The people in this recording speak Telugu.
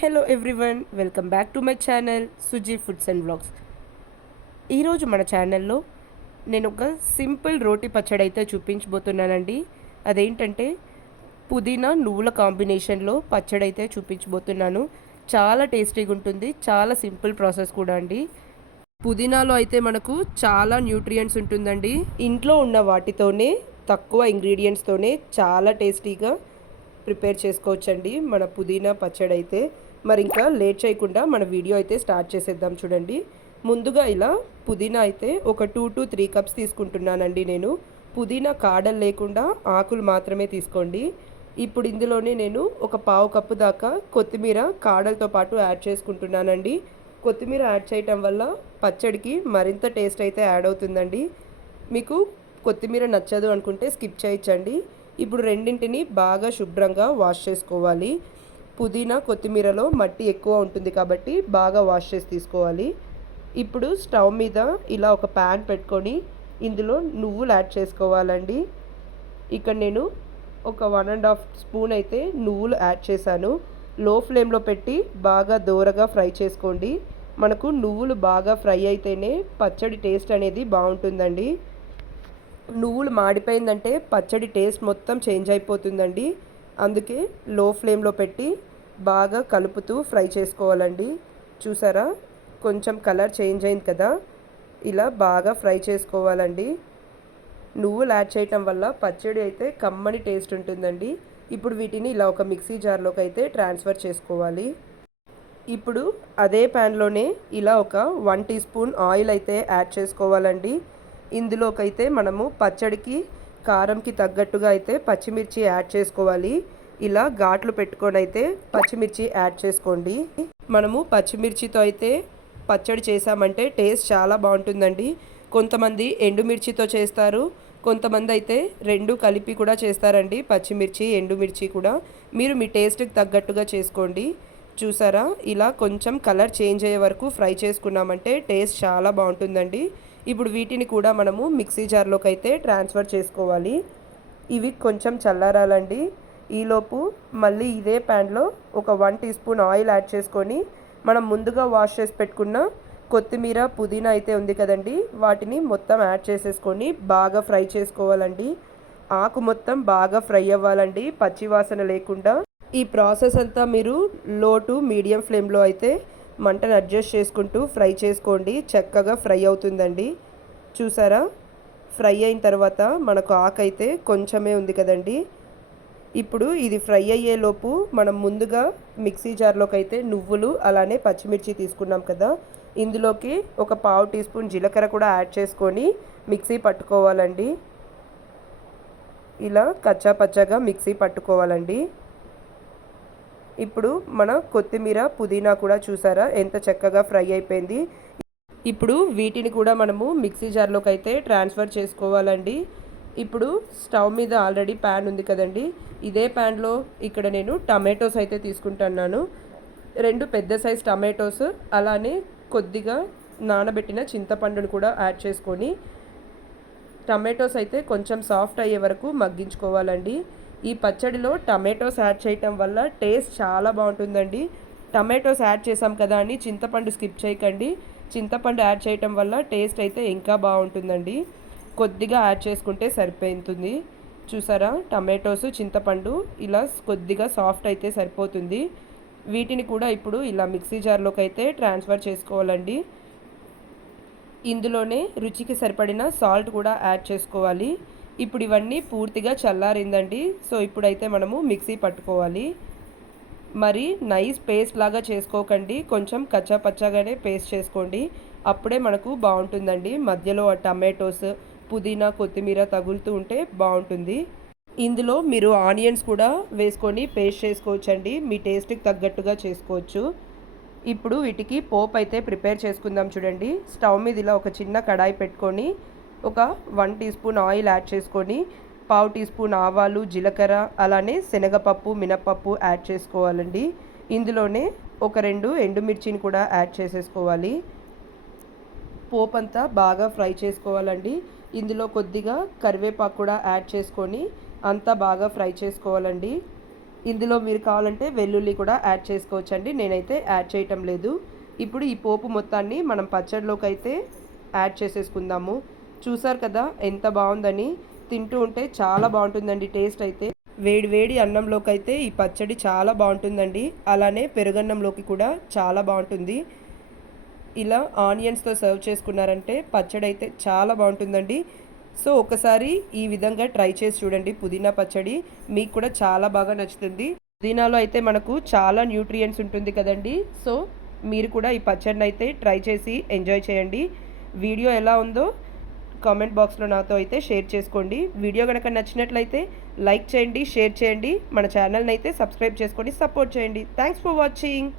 Hello everyone welcome back to my channel Suji foods and blogs ఈరోజు మన ఛానల్లో నేను ఒక సింపుల్ రోటి పచ్చడి అయితే చూపించబోతున్నానండి. అదేంటంటే పుదీనా నువ్వుల కాంబినేషన్లో పచ్చడి అయితే చూపించబోతున్నాను. చాలా టేస్టీగా ఉంటుంది చాలా సింపుల్ ప్రాసెస్ కూడా అండి. పుదీనాలో అయితే మనకు చాలా న్యూట్రియంట్స్ ఉంటుందండి. ఇంట్లో ఉన్న వాటితోనే తక్కువ ఇంగ్రీడియంట్స్తోనే చాలా టేస్టీగా ప్రిపేర్ చేసుకోవచ్చండి మన పుదీనా పచ్చడి అయితే. మరి ఇంకా లేట్ చేయకుండా మన వీడియో అయితే స్టార్ట్ చేసేద్దాం చూడండి. ముందుగా ఇలా పుదీనా అయితే ఒక టూ టు త్రీ కప్స్ తీసుకుంటున్నానండి నేను. పుదీనా కాడలు లేకుండా ఆకులు మాత్రమే తీసుకోండి. ఇప్పుడు ఇందులోనే నేను ఒక పావు కప్పు దాకా కొత్తిమీర కాడలతో పాటు యాడ్ చేసుకుంటున్నానండి. కొత్తిమీర యాడ్ చేయటం వల్ల పచ్చడికి మరింత టేస్ట్ అయితే యాడ్ అవుతుందండి. మీకు కొత్తిమీర నచ్చదు అనుకుంటే స్కిప్ చేయించండి ఇప్పుడు రెండింటిని బాగా శుభ్రంగా వాష్ చేసుకోవాలి. పుదీనా కొత్తిమీరలో మట్టి ఎక్కువ ఉంటుంది కాబట్టి బాగా వాష్ చేసి తీసుకోవాలి. ఇప్పుడు స్టవ్ మీద ఇలా ఒక ప్యాన్ పెట్టుకొని ఇందులో నువ్వులు యాడ్ చేసుకోవాలండి. ఇక్కడ నేను ఒక వన్ అండ్ హాఫ్ స్పూన్ అయితే నువ్వులు యాడ్ చేశాను. లో ఫ్లేమ్లో పెట్టి బాగా దూరగా ఫ్రై చేసుకోండి. మనకు నువ్వులు బాగా ఫ్రై అయితేనే పచ్చడి టేస్ట్ అనేది బాగుంటుందండి. నువ్వులు మాడిపోయిందంటే పచ్చడి టేస్ట్ మొత్తం చేంజ్ అయిపోతుందండి. అందుకే లో ఫ్లేమ్లో పెట్టి బాగా కలుపుతూ ఫ్రై చేసుకోవాలండి. చూసారా? కొంచెం కలర్ చేంజ్ అయింది కదా? ఇలా బాగా ఫ్రై చేసుకోవాలండి. నువ్వులు యాడ్ చేయటం వల్ల పచ్చడి అయితే కమ్మని టేస్ట్ ఉంటుందండి. ఇప్పుడు వీటిని ఇలా ఒక మిక్సీ జార్లోకి అయితే ట్రాన్స్ఫర్ చేసుకోవాలి. ఇప్పుడు అదే ప్యాన్లోనే ఇలా ఒక వన్ టీ స్పూన్ ఆయిల్ అయితే యాడ్ చేసుకోవాలండి. ఇందులోకైతే మనము పచ్చడికి కారంకి తగ్గట్టుగా అయితే పచ్చిమిర్చి యాడ్ చేసుకోవాలి. ఇలా ఘాట్లు పెట్టుకొని అయితే పచ్చిమిర్చి యాడ్ చేసుకోండి. మనము పచ్చిమిర్చితో అయితే పచ్చడి చేసామంటే టేస్ట్ చాలా బాగుంటుందండి. కొంతమంది ఎండుమిర్చితో చేస్తారు. కొంతమంది అయితే రెండు కలిపి కూడా చేస్తారండి. పచ్చిమిర్చి ఎండుమిర్చి కూడా. మీరు మీ టేస్ట్కి తగ్గట్టుగా చేసుకోండి. చూసారా? ఇలా కొంచెం కలర్ చేంజ్ అయ్యే వరకు ఫ్రై చేసుకున్నామంటే టేస్ట్ చాలా బాగుంటుందండి. ఇప్పుడు వీటిని కూడా మనము మిక్సీ జార్లోకి అయితే ట్రాన్స్ఫర్ చేసుకోవాలి. ఇవి కొంచెం చల్లారాలండి. ఈలోపు మళ్ళీ ఇదే ప్యాన్లో ఒక one teaspoon oil add చేసుకొని మనం ముందుగా వాష్ చేసి పెట్టుకున్న కొత్తిమీర పుదీనా అయితే ఉంది కదండి. వాటిని మొత్తం యాడ్ చేసేసుకొని బాగా ఫ్రై చేసుకోవాలండి. ఆకు మొత్తం బాగా ఫ్రై అవ్వాలండి. పచ్చివాసన లేకుండా ఈ ప్రాసెస్ అంతా మీరు లో టు మీడియం ఫ్లేమ్లో అయితే మంటను అడ్జస్ట్ చేసుకుంటూ ఫ్రై చేసుకోండి. చక్కగా ఫ్రై అవుతుందండి. చూసారా? ఫ్రై అయిన తర్వాత మనకు ఆకైతే కొంచెమే ఉంది కదండి. ఇప్పుడు ఇది ఫ్రై అయ్యేలోపు మనం ముందుగా మిక్సీ జార్లోకి అయితే నువ్వులు అలానే పచ్చిమిర్చి తీసుకున్నాం కదా. ఇందులోకి ఒక పావు టీ స్పూన్ జీలకర్ర కూడా యాడ్ చేసుకొని మిక్సీ పట్టుకోవాలండి. ఇలా కచ్చా పచ్చగా మిక్సీ పట్టుకోవాలండి. ఇప్పుడు మన కొత్తిమీర పుదీనా కూడా చూసారా? ఎంత చక్కగా ఫ్రై అయిపోయింది. ఇప్పుడు వీటిని కూడా మనము మిక్సీ జార్లోకి అయితే ట్రాన్స్ఫర్ చేసుకోవాలండి. ఇప్పుడు స్టవ్ మీద ఆల్రెడీ ప్యాన్ ఉంది కదండి. ఇదే ప్యాన్లో ఇక్కడ నేను టమాటోస్ అయితే తీసుకుంటున్నాను. రెండు పెద్ద సైజ్ టమాటోస్ అలానే కొద్దిగా నానబెట్టిన చింతపండును కూడా యాడ్ చేసుకొని టమాటోస్ అయితే కొంచెం సాఫ్ట్ అయ్యే వరకు మగ్గించుకోవాలండి. ఈ పచ్చడిలో టమాటోస్ యాడ్ చేయటం వల్ల టేస్ట్ చాలా బాగుంటుందండి. టమాటోస్ యాడ్ చేసాం కదా అని చింతపండు స్కిప్ చేయకండి. చింతపండు యాడ్ చేయటం వల్ల టేస్ట్ అయితే ఇంకా బాగుంటుందండి. కొద్దిగా యాడ్ చేసుకుంటే సరిపోతుంది. చూసారా? టమాటోస్ చింతపండు ఇలా కొద్దిగా సాఫ్ట్ అయితే సరిపోతుంది. వీటిని కూడా ఇప్పుడు ఇలా మిక్సీ జార్లోకి అయితే ట్రాన్స్ఫర్ చేసుకోవాలండి. ఇందులోనే రుచికి సరిపడిన సాల్ట్ కూడా యాడ్ చేసుకోవాలి. ఇప్పుడు ఇవన్నీ పూర్తిగా చల్లారిందండి. సో ఇప్పుడైతే మనము మిక్సీ పట్టుకోవాలి. మరి నైస్ పేస్ట్ లాగా చేసుకోకండి. కొంచెం కచ్చా పచ్చగానే పేస్ట్ చేసుకోండి. అప్పుడే మనకు బాగుంటుందండి. మధ్యలో ఆ టమాటోస్ పుదీనా కొత్తిమీర తగులుతూ ఉంటే బాగుంటుంది. ఇందులో మీరు ఆనియన్స్ కూడా వేసుకొని పేస్ట్ చేసుకోవచ్చండి. మీ టేస్ట్కి తగ్గట్టుగా చేసుకోవచ్చు. ఇప్పుడు వీటికి పోప్ అయితే ప్రిపేర్ చేసుకుందాం చూడండి. స్టవ్ మీద ఇలా ఒక చిన్న కడాయి పెట్టుకొని ఒక one teaspoon oil add చేసుకొని పావు టీ స్పూన్ ఆవాలు జీలకర్ర అలానే శనగపప్పు మినపప్పు యాడ్ చేసుకోవాలండి. ఇందులోనే ఒక రెండు ఎండుమిర్చిని కూడా యాడ్ చేసేసుకోవాలి. పోపు అంతా బాగా ఫ్రై చేసుకోవాలండి. ఇందులో కొద్దిగా కరివేపాకు కూడా యాడ్ చేసుకొని అంతా బాగా ఫ్రై చేసుకోవాలండి. ఇందులో మీరు కావాలంటే వెల్లుల్లి కూడా యాడ్ చేసుకోవచ్చండి. నేనైతే యాడ్ చేయటం లేదు. ఇప్పుడు ఈ పోపు మొత్తాన్ని మనం పచ్చడిలోకి అయితే యాడ్ చేసేసుకుందాము. చూసారు కదా ఎంత బాగుందని. తింటూ ఉంటే చాలా బాగుంటుందండి టేస్ట్ అయితే. వేడి వేడి అన్నంలోకి అయితే ఈ పచ్చడి చాలా బాగుంటుందండి. అలానే పెరుగన్నంలోకి కూడా చాలా బాగుంటుంది. ఇలా ఆనియన్స్తో సర్వ్ చేసుకున్నారంటే పచ్చడి అయితే చాలా బాగుంటుందండి. సో ఒకసారి ఈ విధంగా ట్రై చేసి చూడండి పుదీనా పచ్చడి. మీకు కూడా చాలా బాగా నచ్చుతుంది. పుదీనాలో అయితే మనకు చాలా న్యూట్రియంట్స్ ఉంటుంది కదండి. సో మీరు కూడా ఈ పచ్చడిని అయితే ట్రై చేసి ఎంజాయ్ చేయండి. వీడియో ఎలా ఉందో కామెంట్ బాక్స్లో నాతో అయితే షేర్ చేసుకోండి. వీడియో కనుక నచ్చినట్లయితే లైక్ చేయండి షేర్ చేయండి. మన ఛానల్ని అయితే సబ్స్క్రైబ్ చేసుకొని సపోర్ట్ చేయండి. Thanks for watching.